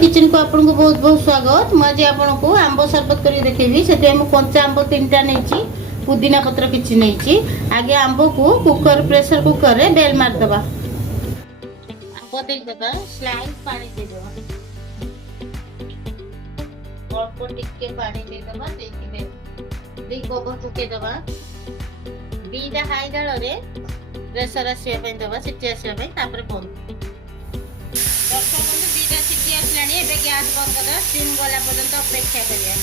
Kitchen को आपको बहुत बहुत स्वागत। मुझे आपको आंब सरबत कर देखेबी। से कंचा आंब 3टा नहीं, पुदीना पत्र किसी नहीं। आगे आंब को कुकर प्रेशर कुकर रे बेल मारदबा। आंब देदेबा, स्लाइस पानी देदेबा, अल्प टिके पानी देदेबा, दी गोबर पकेदेबा, दीटा हाई जाल रे प्रेशर आसवा देवा, सीटी आसवा बंद। गैस बंद कर स्टीम गला पर्यंत अपेक्षा करिया।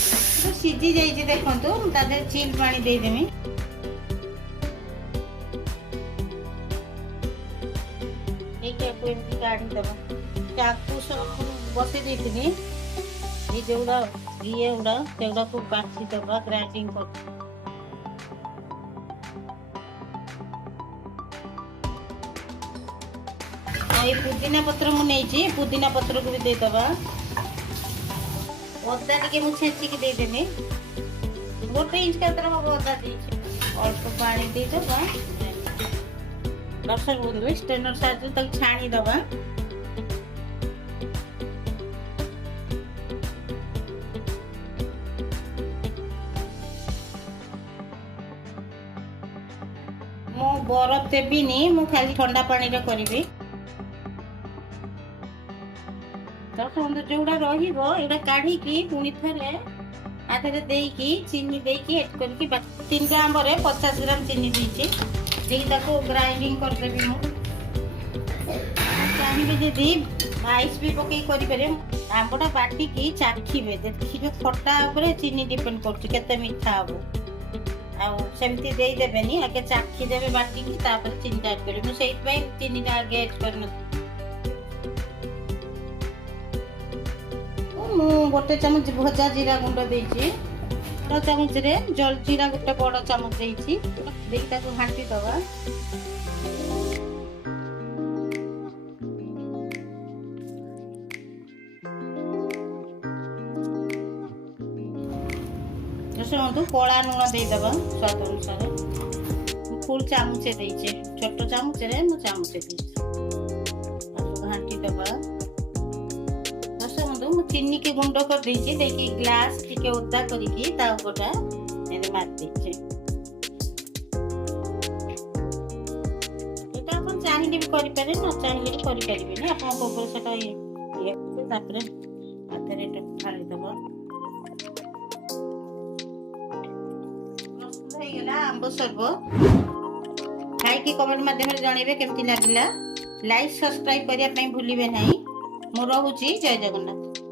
सीझी जाइए देखंतु, तादे चिल पानी दे देमी। एके को एमती काढी दबा। चाकू सब बसे देथिनी। ई जेउडा ये उडा तेउडा को काटी दबा, ग्राइंडिंग कर। ये पुदीना पत्र मु नहीं, पुदीना पत्र को भी दे दबा। अदा टिके मु छेची के दे देनी। गोटे इंच का तरह अदा दीची। अल्प पानी दे दबा। दर्शक बंधु स्टेनर साहाय्य तक छाणी दबा। मु बरफ देबिनी, मु खाली ठंडा पानी रे करबी। जोड़ा रहा काढ़ी पुणी थे आधे देकी चीनी देकी एड करके 3टा आंब 50 ग्राम चीनी देती ग्राइंडिंग करदेवी। चाहिए जदि आइस भी पकई करें। आंबटा बाटिकी चाखिबे, देखिए खटा उपर चीनी डिपेंड कर मीठा हम आमती देदेनि। आगे चाखीदेवे बाटिकी चीनी एड करें। मुझे चीनी आगे एड कर गोटे चामच भजा जीरा गुंड देछि। बड़ चामच रे जल जीरा गोटे बड़ चामच देछि। देखि घाटी दबा। शुणु कला लुण देदेबा स्वाद अनुसार। फुल चामचे देछि, छोट चामच रे मु चामचे देछि। घाटी दबा। चीनी के गुंड कर देछि। देखि ग्लास टिके ओदा करिकी ता ऊपरटा एने मार देछि। एटा अपन चाहिए भी करि पारे, न चाहिए भी करि परिबे ने। अपन ऊपर सेटा ये तापरे हाथे रे ढाली दबो। मस्त हो गेला आंब सरबत। खाई की कमेंट माध्यम रे जणेबे केमति लागिला। लाइक सब्सक्राइब करिया पई भूलिबे नाही। मो रहूची। जय जगन्नाथ।